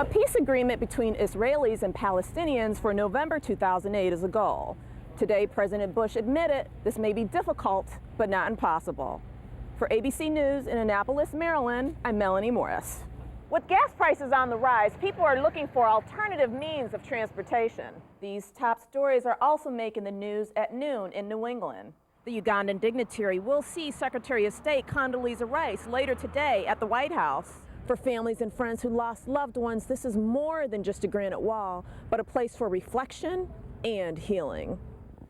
A peace agreement between Israelis and Palestinians for November 2008 is a goal. Today, President Bush admitted this may be difficult, but not impossible. For ABC News in Annapolis, Maryland, I'm Melanie Morris. With gas prices on the rise, people are looking for alternative means of transportation. These top stories are also making the news at noon in New England. The Ugandan dignitary will see Secretary of State Condoleezza Rice later today at the White House. For families and friends who lost loved ones, this is more than just a granite wall, but a place for reflection and healing.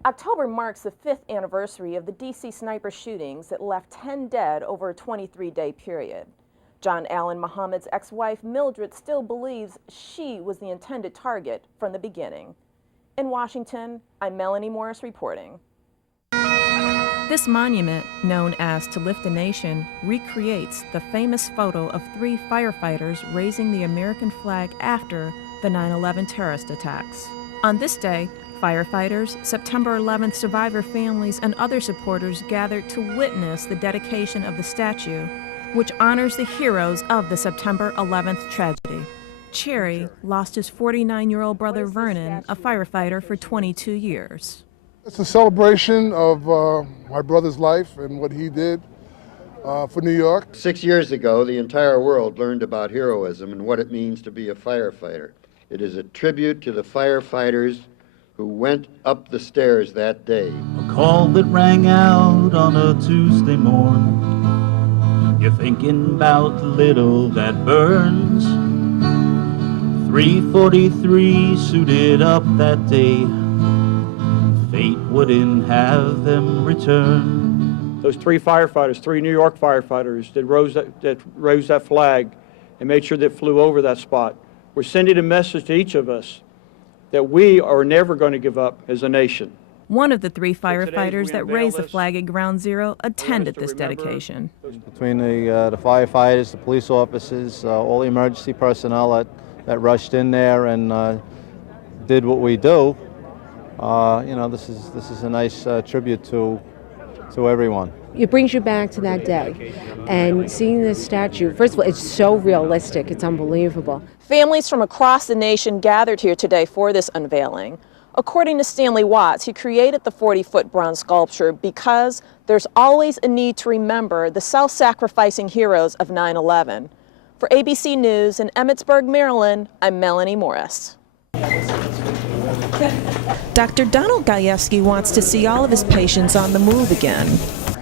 October marks the 5th anniversary of the D.C. sniper shootings that left 10 dead over a 23-day period. John Allen Muhammad's ex-wife Mildred still believes she was the intended target from the beginning. In Washington, I'm Melanie Morris reporting. This monument, known as To Lift a Nation, recreates the famous photo of 3 firefighters raising the American flag after the 9/11 terrorist attacks. On this day, firefighters, September 11th survivor families, and other supporters gathered to witness the dedication of the statue, which honors the heroes of the September 11th tragedy. Cherry lost his 49-year-old brother Vernon, a firefighter for 22 years. It's a celebration of my brother's life and what he did for New York. 6 years ago, the entire world learned about heroism and what it means to be a firefighter. It is a tribute to the firefighters who went up the stairs that day. A call that rang out on a Tuesday morn. You're thinking about the little that burns. 343 suited up that day. Fate wouldn't have them return. Those 3 firefighters, 3 New York firefighters that rose that flag and made sure that it flew over that spot, we're sending a message to each of us that we are never going to give up as a nation. One of the 3 firefighters that raised the flag at Ground Zero attended this dedication. Between the firefighters, the police officers, all the emergency personnel that rushed in there and did what we do, this is a nice tribute to everyone. It brings you back to that day, and seeing this statue, first of all, it's so realistic, it's unbelievable. Families from across the nation gathered here today for this unveiling. According to Stanley Watts, he created the 40-foot bronze sculpture because there's always a need to remember the self-sacrificing heroes of 9/11. For ABC News in Emmitsburg, Maryland, I'm Melanie Morris. Dr. Donald Gajewski wants to see all of his patients on the move again.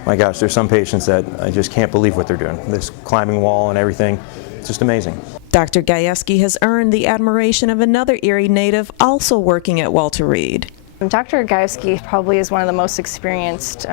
My gosh, there's some patients that I just can't believe what they're doing. This climbing wall and everything, it's just amazing. Dr. Gajewski has earned the admiration of another Erie native also working at Walter Reed. Dr. Gajewski probably is one of the most experienced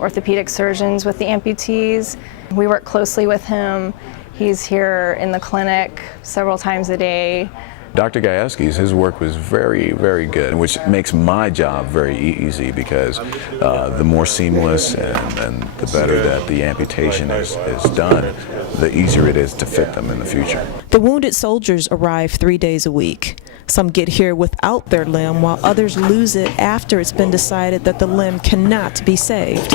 orthopedic surgeons with the amputees. We work closely with him. He's here in the clinic several times a day. Dr. Gajewski's, his work was very, very good, which makes my job very easy because the more seamless and the better that the amputation is done, the easier it is to fit them in the future. The wounded soldiers arrive 3 days a week. Some get here without their limb, while others lose it after it's been decided that the limb cannot be saved.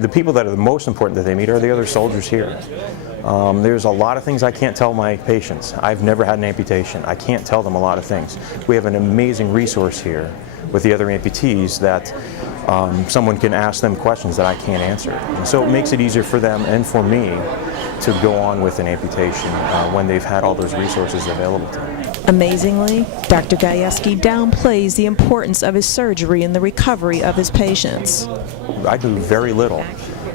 The people that are the most important that they meet are the other soldiers here. There's a lot of things I can't tell my patients. I've never had an amputation. I can't tell them a lot of things. We have an amazing resource here with the other amputees that someone can ask them questions that I can't answer. And so it makes it easier for them and for me to go on with an amputation when they've had all those resources available to them. Amazingly, Dr. Gajewski downplays the importance of his surgery in the recovery of his patients. I do very little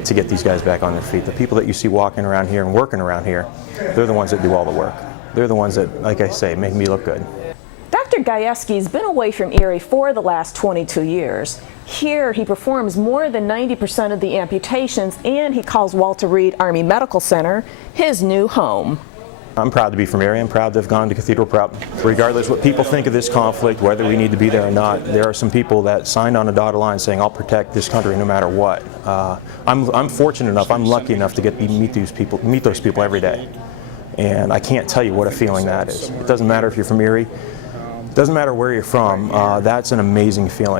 to get these guys back on their feet. The people that you see walking around here and working around here, they're the ones that do all the work. They're the ones that, like I say, make me look good. Dr. Gajewski's been away from Erie for the last 22 years. Here, he performs more than 90% of the amputations, and he calls Walter Reed Army Medical Center his new home. I'm proud to be from Erie. I'm proud to have gone to Cathedral Prep. Regardless what people think of this conflict, whether we need to be there or not, there are some people that signed on a dotted line saying, I'll protect this country no matter what. I'm fortunate enough, I'm lucky enough to get to meet those people every day. And I can't tell you what a feeling that is. It doesn't matter if you're from Erie. It doesn't matter where you're from. That's an amazing feeling.